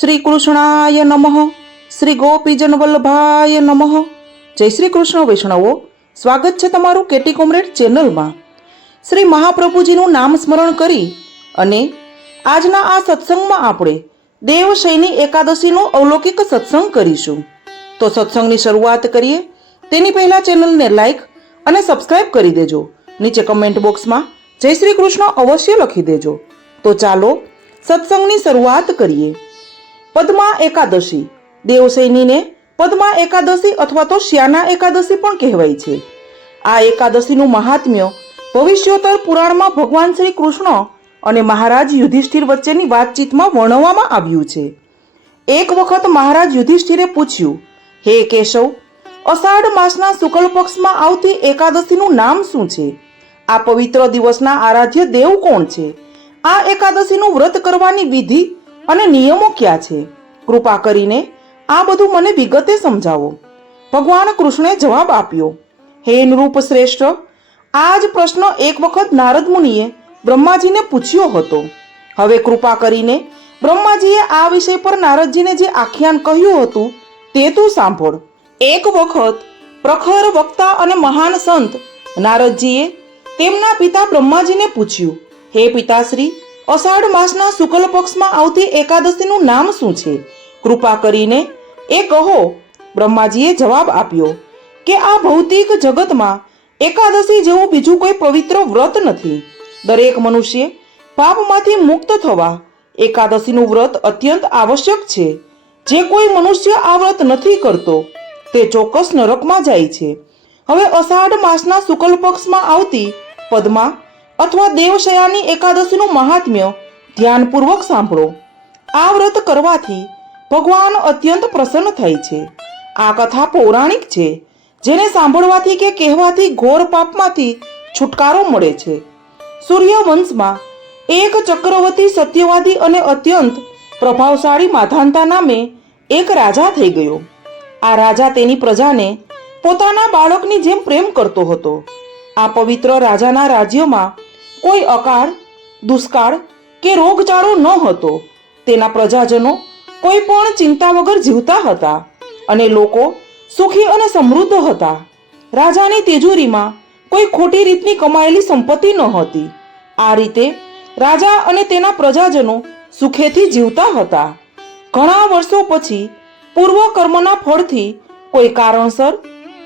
શ્રી કૃષ્ણાય નમઃ. શ્રી ગોપીજન વલ્લભાય નમઃ. જય શ્રી કૃષ્ણ વૈષ્ણવો. સ્વાગત છે તમારું કેટી કોમરેડ ચેનલમાં. શ્રી મહાપ્રભુજીનું નામ સ્મરણ કરી અને આજના આ સત્સંગમાં આપણે દેવશયની એકાદશીનો અવલૌકિક સત્સંગ કરીશું. તો સત્સંગની શરૂઆત કરીએ. તેની પહેલાં ચેનલને લાઈક અને સબસ્ક્રાઈબ કરી દેજો. નીચે કમેન્ટ બોક્સમાં જય શ્રી કૃષ્ણ અવશ્ય લખી દેજો. તો ચાલો સત્સંગની શરૂઆત કરીએ. પદ્મા એકાદશી. દેવસૈનીને પદ્મા એકાદશી અથવા તો શ્યાના એકાદશી પણ કહેવાય છે. આ એકાદશીનું મહાત્મ્ય ભવિષ્યોત્તર પુરાણમાં ભગવાન શ્રી કૃષ્ણ અને મહારાજ યુધિષ્ઠિર વચ્ચેની વાતચીતમાં વર્ણવવામાં આવ્યું છે. એક વખત મહારાજ યુધિષ્ઠિરે પૂછ્યું, હે કેશવ, અષાઢ માસના શુક્લ પક્ષમાં આવતી એકાદશીનું નામ શું છે? આ પવિત્ર દિવસના આરાધ્ય દેવ કોણ છે? આ એકાદશીનું વ્રત કરવાની વિધિ અને નિયમો ક્યાં છે? કૃપા કરીને આ બધું મને વિગતે સમજાવો. ભગવાન કૃષ્ણે જવાબ આપ્યો, હે નૃપ શ્રેષ્ઠ આ જ પ્રશ્ન એક વખત નારદ મુનિએ બ્રહ્માજીને પૂછ્યો હતો. હવે કૃપા કરીને બ્રહ્માજીએ આ વિષય પર નારદજીને જે આખ્યાન કહ્યું હતું તે તું સાંભળ. એક વખત પ્રખર વક્તા અને મહાન સંત નારદજીએ તેમના પિતા બ્રહ્માજીને પૂછ્યું, હે પિતાશ્રી અષાઢ માસના શુક્લ પક્ષમાં આવતી એકાદશીનું નામ શું છે? કૃપા કરીને એ કહો. બ્રહ્માજીએ જવાબ આપ્યો કે, આ ભૌતિક જગતમાં એકાદશી જેવું બીજું કોઈ પવિત્ર વ્રત નથી. દરેક મનુષ્ય પાપમાંથી મુક્ત થવા એકાદશીનું વ્રત અત્યંત આવશ્યક છે. જે કોઈ મનુષ્ય આ વ્રત નથી કરતો, તે ચોક્કસ નરકમાં જાય છે. હવે અષાઢ માસના શુક્લ પક્ષમાં આવતી પદ્મા અથવા દેવશયાની એકાદશીનું મહાત્મ્ય ધ્યાનપૂર્વક સાંભળો. આ વ્રત કરવાથી ભગવાન અત્યંત પ્રસન્ન થાય છે. આ કથા પૌરાણિક છે, જેને સાંભળવાથી કે કહેવાથી ઘોર પાપમાંથી છુટકારો મળે છે. સૂર્યવંશમાં એક ચક્રવર્તી સત્યવાદી અને અત્યંત પ્રભાવશાળી માધાંતા નામે એક રાજા થઈ ગયો. આ રાજા તેની પ્રજાને પોતાના બાળકની જેમ પ્રેમ કરતો હતો. આ પવિત્ર રાજાના રાજ્યમાં કોઈ અકાળ, દુષ્કાળ કે રોગચાળો ન હતો. તેના પ્રજાજનો કોઈ પણ ચિંતા વગર જીવતા હતા અને લોકો સુખી અને સમૃદ્ધ હતા. રાજાની તિજોરીમાં કોઈ ખોટી રીતની કમાયેલી સંપત્તિ ન હતી. આ રીતે રાજા અને તેના પ્રજાજનો સુખેથી જીવતા હતા. ઘણા વર્ષો પછી પૂર્વ કર્મના ફળથી કોઈ કારણસર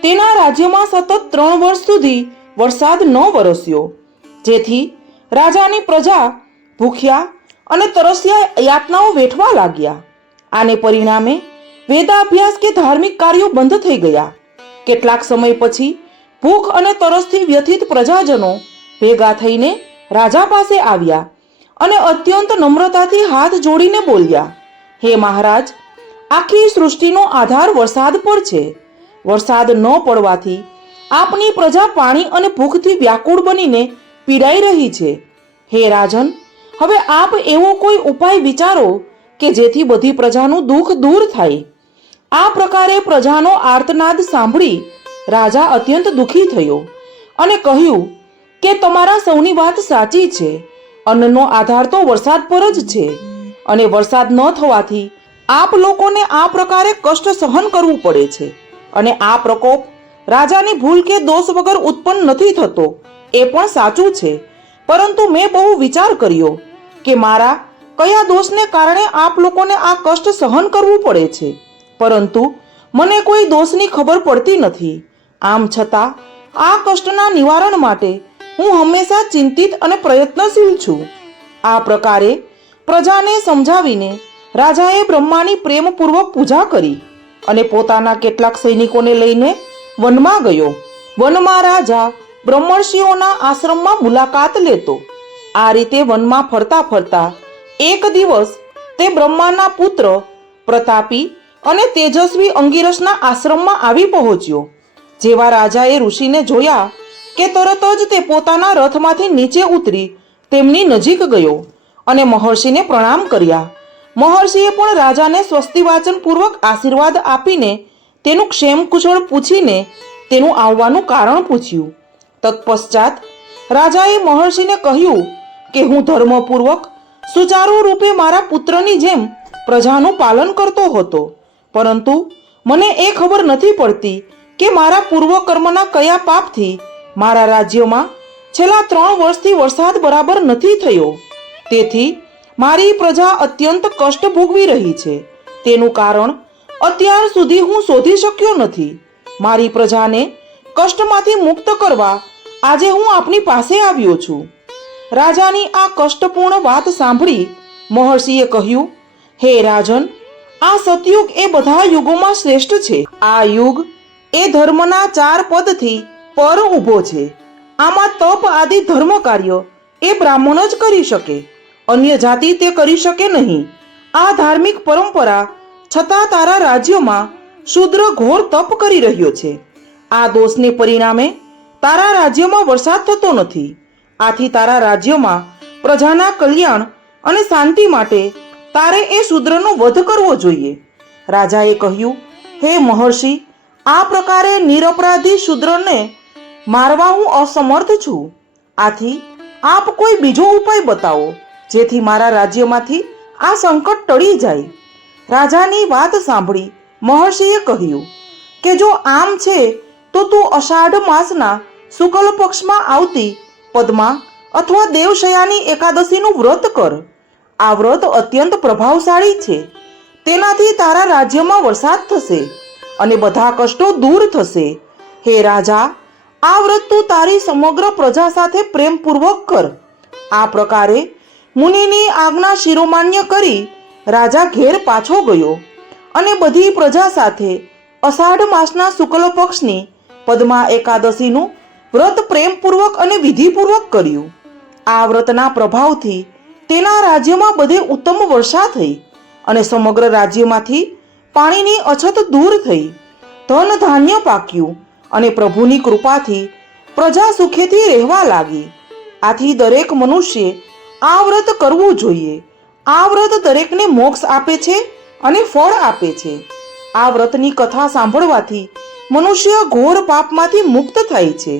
તેના રાજ્યમાં સતત ત્રણ વર્ષ સુધી વરસાદ ન વરસ્યો. જેથી રાજાની પ્રજા ભૂખ્યા અને તરસ્યા યાતનાઓ વેઠવા લાગ્યા. આને પરિણામે વેદાભ્યાસ કે ધાર્મિક કાર્યો બંધ થઈ ગયા. કેટલાક સમય પછી ભૂખ અને તરસથી વ્યથિત પ્રજાજનો ભેગા થઈને રાજા પાસે આવ્યા અને અત્યંત નમ્રતાથી હાથ જોડીને બોલ્યા, હે મહારાજ, આખી સૃષ્ટિનો આધાર વરસાદ પર છે. વરસાદ ન પડવાથી આપની પ્રજા પાણી અને ભૂખથી વ્યાકુળ બનીને પીડાઈ રહી છે. હે રાજન, હવે આપ એવો કોઈ ઉપાય વિચારો કે જેથી બધી પ્રજાનું દુઃખ દૂર થાય? આ પ્રકારે પ્રજાનો આર્તનાદ સાંભળી રાજા અત્યંત દુઃખી થયો અને કહ્યું કે તમારા સૌની વાત સાચી છે. અન્નનો આધાર તો વરસાદ પર જ છે અને વરસાદ ન થવાથી આપ લોકોને આ પ્રકારે કષ્ટ સહન કરવું પડે છે અને આ પ્રકોપ રાજાની ભૂલ કે દોષ વગર ઉત્પન્ન નથી થતો. એ પણ સાચું છે. પરંતુ મેં બહુ વિચાર કર્યો કે મારા કયા દોષને કારણે આપ લોકોને આ કષ્ટ સહન કરવું પડે છે. પરંતુ મને કોઈ દોષની ખબર પડતી નથી. આમ છતાં, આ કષ્ટના નિવારણ માટે હું હંમેશા ચિંતિત અને પ્રયત્નશીલ છું. આ પ્રકારે પ્રજાને સમજાવીને રાજાએ બ્રહ્માની પ્રેમપૂર્વક પૂજા કરી અને પોતાના કેટલાક સૈનિકોને લઈને વનમાં ગયો. વનમાં રાજા બ્રહ્મર્ષિઓના આશ્રમમાં મુલાકાત લેતો. આ રીતે વનમાં ફરતા ફરતા એક દિવસ તે બ્રહ્માના પુત્ર, પ્રતાપી અને તેજસ્વી અંગિરસના આશ્રમમાં આવી પહોંચ્યો. જેવા રાજાએ ઋષિને જોયા કે તરત જ તે પોતાના રથમાંથી નીચે ઉતરી તેમની નજીક ગયો અને મહર્ષિને પ્રણામ કર્યા. મહર્ષિએ પણ રાજાને સ્વસ્તિવાચનપૂર્વક આશીર્વાદ આપીને તેનું ક્ષેમ કુશળ પૂછીને તેનું આવવાનું કારણ પૂછ્યું. તત્પશ્ચાત રાજાએ મહર્ષિને કહ્યું કે હું ધર્મપૂર્વક સુચારુ રૂપે મારા પુત્રની જેમ પ્રજાનું પાલન કરતો હતો. પરંતુ મને એ ખબર નથી પડતી કે મારા પૂર્વકર્મના કયા પાપથી મારા રાજ્યમાં છેલ્લા ત્રણ વર્ષથી વરસાદ બરાબર નથી થયો. તેથી મારી પ્રજા અત્યંત કષ્ટ ભોગવી રહી છે. તેનું કારણ અત્યાર સુધી હું શોધી શક્યો નથી. મારી પ્રજાને કષ્ટમાંથી મુક્ત કરવા આજે હું આપની પાસે આવ્યો છું. રાજાની આ કષ્ટપૂર્ણ વાત સાંભળી મહર્ષિએ કહ્યું, હે રાજન, આ સતયુગ એ બધા યુગોમાં શ્રેષ્ઠ છે. આ યુગ એ ધર્મના ચાર પદથી પર ઊભો છે. આમાં તપ આદિ ધર્મ કાર્ય એ બ્રાહ્મણ જ કરી શકે. અન્ય જાતિ તે કરી શકે નહીં. આ ધાર્મિક પરંપરા છતાં તારા રાજ્યમાં શુદ્ર ઘોર તપ કરી રહ્યો છે. આ દોષને પરિણામે તારા રાજ્યમાં વરસાદ થતો નથી. આથી તારા રાજ્યમાં પ્રજાના કલ્યાણ અને શાંતિ માટે તારે એ શૂદ્રનો વધ કરવો જોઈએ. રાજાએ કહ્યું, હે મહર્ષિ, આ પ્રકારે નિરપરાધી શૂદ્રને મારવા હું અસમર્થ છું. આથી આપ કોઈ બીજો ઉપાય બતાવો, જેથી મારા રાજ્યમાંથી આ સંકટ ટળી જાય. રાજાની વાત સાંભળી મહર્ષિએ કહ્યું, કે જો આમ છે તો તું અષાઢ માસના શુક્લ પક્ષમાં આવતી પદ્મા અથવા દેવશયાની એકાદશીનું વ્રત કર. આ વ્રત અત્યંત પ્રભાવશાળી છે. તેનાથી તારા રાજ્યમાં વરસાદ થશે અને બધા કષ્ટો દૂર થશે. હે રાજા, આ વ્રત તું તારી સમગ્ર પ્રજા સાથે પ્રેમપૂર્વક કર. આ પ્રકારે મુનિની આજ્ઞા શિરોમાન્ય કરી રાજા ઘેર પાછો ગયો અને બધી પ્રજા સાથે અષાઢ માસના શુક્લ પક્ષની પદ્મા એકાદશીનું વ્રત પ્રેમપૂર્વક અને વિધિપૂર્વક કર્યું. આ વ્રતના પ્રભાવથી તેના રાજ્યમાં બધે ઉત્તમ વર્ષા થઈ અને સમગ્ર રાજ્યમાંથી પાણીની અછત દૂર થઈ. ધન ધાન્ય પાક્યું અને પ્રભુની કૃપાથી પ્રજા સુખેથી રહેવા લાગી. આથી દરેક મનુષ્ય આ વ્રત કરવું જોઈએ. આ વ્રત દરેકને મોક્ષ આપે છે અને ફળ આપે છે. આ વ્રતની કથા સાંભળવાથી મનુષ્ય ઘોર પાપમાંથી મુક્ત થાય છે.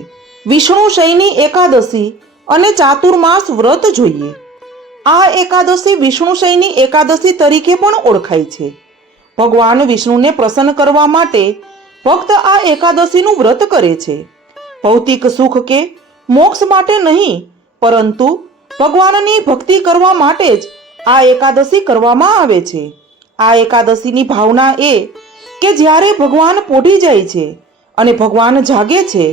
વિષ્ણુ શયની એકાદશી અને ચાતુર્માસ વ્રત જોઈએ. આ એકાદશી વિષ્ણુ શયની એકાદશી તરીકે પણ ઓળખાય છે. ભગવાન વિષ્ણુને પ્રસન્ન કરવા માટે ભક્ત આ એકાદશીનું વ્રત કરે છે. ભૌતિક સુખ કે મોક્ષ માટે નહીં, પરંતુ ભગવાનની ભક્તિ કરવા માટે જ આ એકાદશી કરવામાં આવે છે. આ એકાદશીની ભાવના એ કે જ્યારે ભગવાન પોઢી જાય છે અને ભગવાન જાગે છે,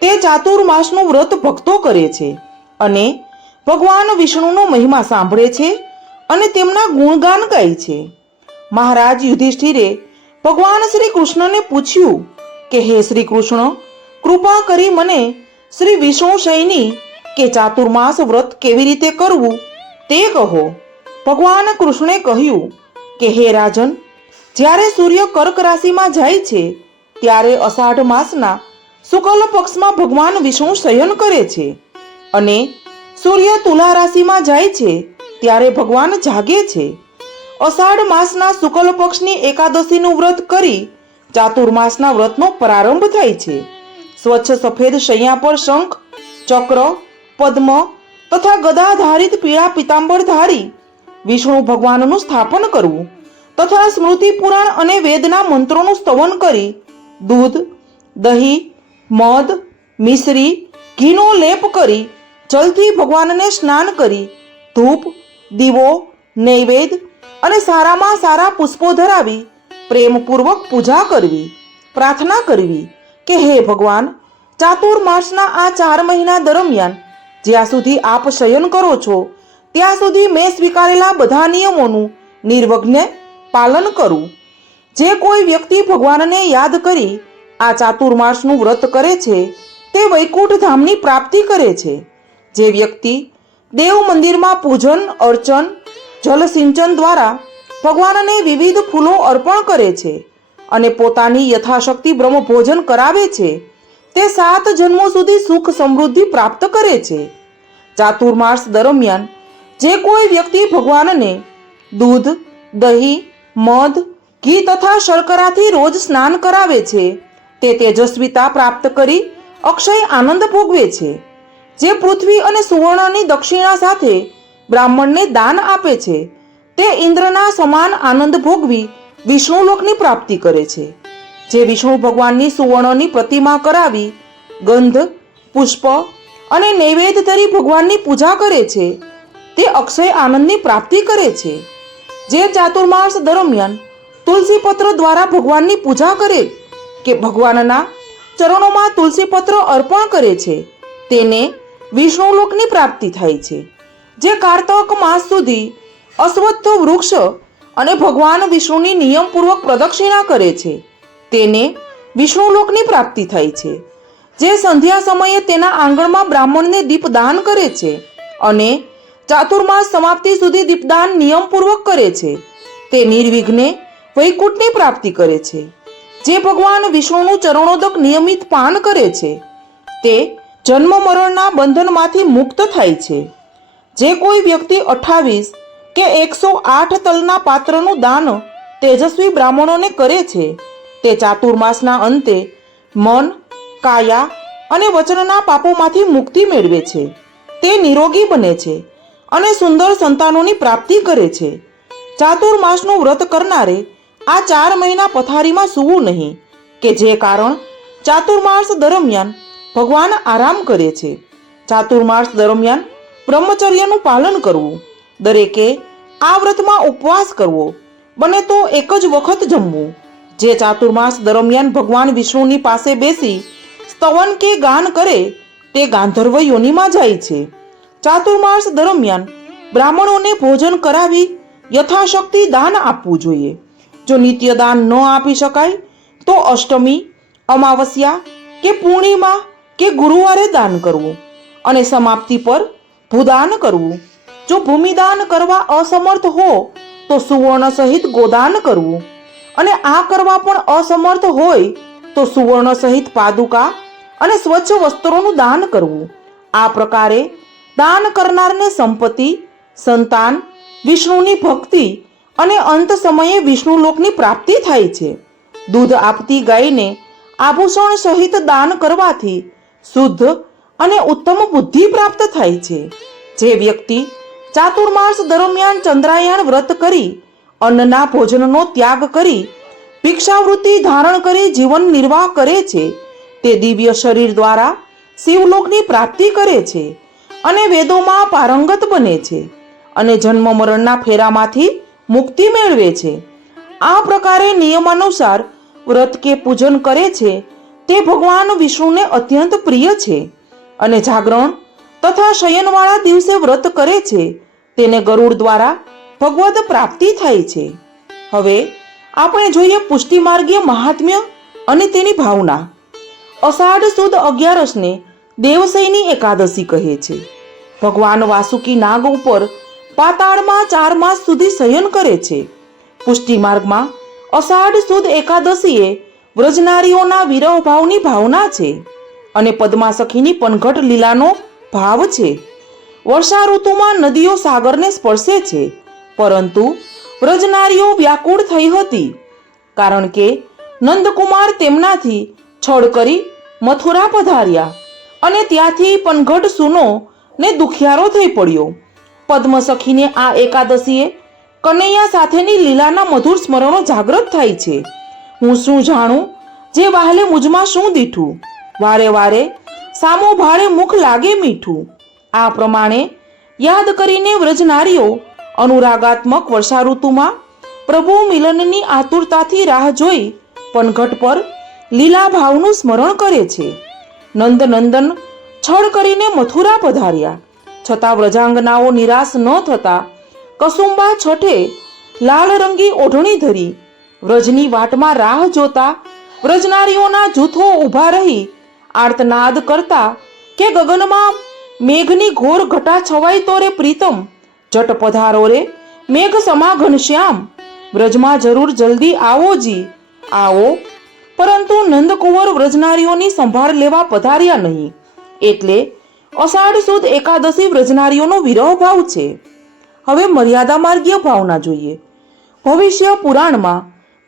તે ચાતુર્માસનું વ્રત ભક્તો કરે છે અને ભગવાન વિષ્ણુનો મહિમા સાંભળે છે અને તેમના ગુણગાન ગાય છે. મહારાજ યુધિષ્ઠિરે ભગવાન શ્રી કૃષ્ણને પૂછ્યું કે, હે શ્રી કૃષ્ણ, કૃપા કરી મને શ્રી વિષ્ણુ શયની કે ચાતુર્માસ વ્રત કેવી રીતે કરવું તે કહો. ભગવાન કૃષ્ણે કહ્યું કે, હે રાજન જ્યારે સૂર્ય કર્ક રાશિમાં જાય છે, ત્યારે અષાઢ માસના શુક્લ પક્ષમાં ભગવાન વિષ્ણુ શયન કરે છે. અને સૂર્ય તુલા રાશિમાં જાય છે, ત્યારે ભગવાન જાગે છે. અષાઢ માસના શુક્લ પક્ષની એકાદશીનું વ્રત કરી ચાતુર્માસના વ્રતનો પ્રારંભ થાય છે. સ્વચ્છ સફેદ શૈયા પર શંખ, ચક્ર, પદ્મ તથા ગદાધારિત પીળા પિતાંબર ધારી વિષ્ણુ ભગવાનનું સ્થાપન કરવું. તથા સ્મૃતિ પુરાણ અને વેદના મંત્રોનું સ્તવન કરી દૂધ, દહીં, મધ, મિશ્રી, ઘીનો લેપ કરી જલથી ભગવાનને સ્નાન કરી ધૂપ, દીવો, નૈવેદ્ય અને સારામાં સારા પુષ્પો ધરાવી પ્રેમપૂર્વક પૂજા કરવી, પ્રાર્થના કરવી કે હે ભગવાન, ચાતુર્માસના આ ચાર મહિના દરમિયાન જ્યાં સુધી આપ શયન કરો છો, ત્યાં સુધી મેં સ્વીકારેલા બધા નિયમોનું નિર્વઘ્ને પાલન કરું. જે કોઈ વ્યક્તિ ભગવાનને યાદ કરી આ ચાતુર્માસનું વ્રત કરે છે, તે વૈકુંઠ ધામની પ્રાપ્તિ કરે છે. જે વ્યક્તિ દેવ મંદિરમાં પૂજન, અર્ચન જલસિંચન દ્વારા ભગવાનને વિવિધ ફૂલો અર્પણ કરે છે અને પોતાની યથાશક્તિ બ્રહ્મ ભોજન કરાવે છે, તે સાત જન્મો સુધી સુખ સમૃદ્ધિ પ્રાપ્ત કરે છે. ચાતુર્માસ દરમિયાન જે કોઈ વ્યક્તિ ભગવાનને દૂધ, દહીં મધ, ઘી તથા શર્કરાથી રોજ સ્નાન કરાવે છે. તે તેજસ્વીતા પ્રાપ્ત કરી અક્ષય આનંદ ભોગવે છે. જે પૃથ્વી અને સુવર્ણની દક્ષિણા સાથે બ્રાહ્મણને દાન આપે છે, તે ઇન્દ્રના સમાન આનંદ ભોગવી વિષ્ણુલોકની પ્રાપ્તિ કરે છે. જે વિષ્ણુ ભગવાનની સુવર્ણની પ્રતિમા કરાવી ગંધ, પુષ્પ અને નૈવેદ્ય તરી ભગવાનની પૂજા કરે છે, તે અક્ષય આનંદની પ્રાપ્તિ કરે છે. જે ચાતુર્માસ દરમિયાન તુલસી પત્ર દ્વારા ભગવાનની પૂજા કરે કે ભગવાનના ચરણોમાં તુલસી પત્ર અર્પણ કરે છે, તેને વિષ્ણુલોકની પ્રાપ્તિ થાય છે. જે કારતક માસ સુધી અશ્વત્થ વૃક્ષ અને ભગવાન વિષ્ણુની નિયમપૂર્વક પ્રદક્ષિણા કરે છે, તેને વિષ્ણુલોકની પ્રાપ્તિ થાય છે. જે સંધ્યા સમયે તેના આંગણમાં બ્રાહ્મણને દીપદાન કરે છે અને ચાતુર્માસ સમાપ્તિ સુધી દીપદાન નિયમપૂર્વક કરે છે. તે નિર્વિઘ્ને વૈકુંઠની પ્રાપ્તિ કરે છે. જે ભગવાન વિષ્ણુનું ચરણોદક નિયમિત પાન કરે છે, તે જન્મ મરણના બંધનમાંથી મુક્ત થાય છે. જે કોઈ વ્યક્તિ અઠાવીસ કે એકસો આઠ તલના પાત્રનું દાન તેજસ્વી બ્રાહ્મણોને કરે છે, તે ચાતુર્માસના અંતે મન, કાયા અને વચનના પાપોમાંથી મુક્તિ મેળવે છે. તે નિરોગી બને છે. અને સુંદર સંતાનોની પ્રાપ્તિ કરે છે. ચાતુર્માસનું વ્રત કરનારે આ ચાર મહિના પથારીમાં સૂવું નહીં કે જે કારણ ચાતુર્માસ દરમિયાન ભગવાન આરામ કરે છે. ચાતુર્માસ દરમિયાન બ્રહ્મચર્યનું પાલન કરવું, દરેકે આ વ્રતમાં ઉપવાસ કરવો, બને તો એક જ વખત જમવું. જે ચાતુર્માસ દરમિયાન ભગવાન વિષ્ણુની પાસે બેસી સ્તવન કે ગાન કરે તે ગાંધર્વ યોનિમાં જાય છે. ચાતુર્માસ દરમિયાન બ્રાહ્મણોને ભોજન કરાવી યથાશક્તિ દાન આપવું જોઈએ. જો નિત્ય દાન ન આપી શકાય, તો અષ્ટમી, અમાવસ્યા કે પૂર્ણિમા કે ગુરુવારે દાન કરવું અને સમાપ્તિ પર ભૂદાન કરવું. જો ભૂમિદાન કરવા અસમર્થ હો, તો સુવર્ણ સહિત ગોદાન કરવું અને આ કરવા પણ અસમર્થ હોય, તો સુવર્ણ સહિત પાદુકા અને સ્વચ્છ વસ્ત્રોનું દાન કરવું. આ પ્રકારે દાન કરનારને સંપત્તિ, સંતાન, વિષ્ણુની ભક્તિ અને અંત સમયે વિષ્ણુલોકની પ્રાપ્તિ થાય છે. દૂધ આપતી ગાયને આભૂષણ સહિત દાન કરવાથી શુદ્ધ અને ઉત્તમ બુદ્ધિ પ્રાપ્ત થાય છે. જે વ્યક્તિ ચાતુર્માસ દરમિયાન ચંદ્રાયણ વ્રત કરી, અન્નના ભોજનનો ત્યાગ કરી, ભિક્ષાવૃત્તિ ધારણ કરી જીવન નિર્વાહ કરે છે, તે દિવ્ય શરીર દ્વારા શિવલોકની પ્રાપ્તિ કરે છે. અને વેદોમાં પારંગત બને છે અને જન્મ મરણના ફેરામાંથી મુક્તિ મેળવે છે. આ પ્રકારે નિયમાનુસાર વ્રત કે પૂજન કરે છે તે ભગવાન વિષ્ણુને અત્યંત પ્રિય છે અને જાગરણ તથા શયનવાળા દિવસે વ્રત કરે છે તેને ગરુડ દ્વારા ભગવદ પ્રાપ્તિ થાય છે. હવે આપણે જોઈએ પુષ્ટિ માર્ગીય મહાત્મ્ય અને તેની ભાવના. અષાઢ સુદ અગિયારસને દેવસૈની એકાદશી કહે છે. ભગવાન વાસુકી નાગ ઉપર પાતાળમાં ચાર માસ સુધી શયન કરે છે. પુષ્ટિ માર્ગમાં અષાઢ સુદ એકાદશીએ વ્રજનારીઓના વિરહ ભાવની ભાવના છે અને પદ્મા સખીની પનઘટ લીલાનો ભાવ છે. વર્ષા ઋતુમાં નદીઓ સાગરને સ્પર્શે છે, પરંતુ વ્રજનારીઓ વ્યાકુળ થઈ હતી, કારણ કે નંદકુમાર તેમનાથી છળ કરી મથુરા પધાર્યા. અને ત્યાંથી પનઘટ સૂનો ને દુખિયારો થઈ પડ્યો. પદ્મસખીને આ એકાદશીએ કનૈયા સાથેની લીલાના મધુર સ્મરણો જાગૃત થાય છે. હું શું જાણું? જે વાહલે મુજમાં શું દીઠું? વારે વારે સામો ભાડે મુખ લાગે મીઠું. આ પ્રમાણે યાદ કરીને વ્રજનારીઓ અનુરાગાત્મક વર્ષા ઋતુમાં પ્રભુ મિલનની આતુરતાથી રાહ જોઈ પનઘટ પર લીલા ભાવનું સ્મરણ કરે છે. નંદ નંદન છળ કરીને મથુરા પધાર્યા. છતાં વ્રજાંગનાઓ નિરાશ ન થતા કસુંબા છઠે લાલ રંગી ઓઢણી ધરી. વ્રજની વાટમાં રાહ જોતા વ્રજનારીઓના જૂથો ઊભા રહી. આર્તનાદ કરતા કે ગગનમાં મેઘની ઘોર ઘટા છવાઈ તો રે પ્રીતમ. જટ પધારો રે, મેઘ સમા ઘનશ્યામ વ્રજમાં જરૂર જલ્દી આવો જી. આવો. પરંતુ નંદકુંવર વ્રજનારીઓની સંભાળ લેવા પધાર્યા નહીં. એટલે અષાઢ સુદ એકાદશી વ્રજનારીઓનો વિરહ ભાવ છે. હવે મર્યાદા માર્ગીય ભાવના જોઈએ. ભવિષ્ય પુરાણમાં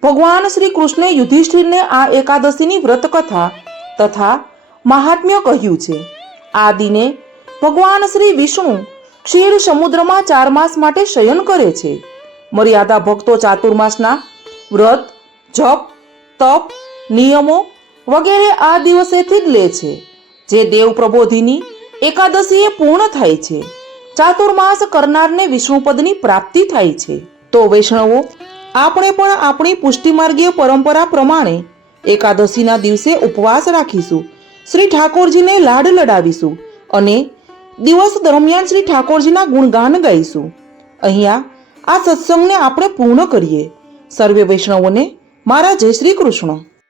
ભગવાન શ્રી કૃષ્ણે યુધિષ્ઠિરને આ એકાદશીની વ્રતકથા તથા મહાત્મ્ય કહ્યું છે. આ દિને ભગવાન શ્રી વિષ્ણુ ક્ષીર સમુદ્રમાં ચાર માસ માટે શયન કરે છે. મર્યાદા ભક્તો ચાતુર્માસના વ્રત, જપ, તપ નિયમો વગેરે આ દિવસેથી જ લે છે. જે દેવ પ્રબોધિની એકાદશીએ પૂર્ણ થાય છે. ચાતુર્માસ કરનારને વિષ્ણુપદની પ્રાપ્તિ થાય છે. તો વૈષ્ણવો, આપણે પણ આપણી પુષ્ટિમાર્ગીય પરંપરા પ્રમાણે એકાદશીના દિવસે ઉપવાસ રાખીશું. શ્રી ઠાકોરજીને લાડ લડાવીશું અને દિવસ દરમિયાન શ્રી ઠાકોરજીના ગુણગાન ગાઈશું. અહીંયા આ સત્સંગને આપણે પૂર્ણ કરીએ. સર્વે વૈષ્ણવોને મારા જય શ્રી કૃષ્ણ.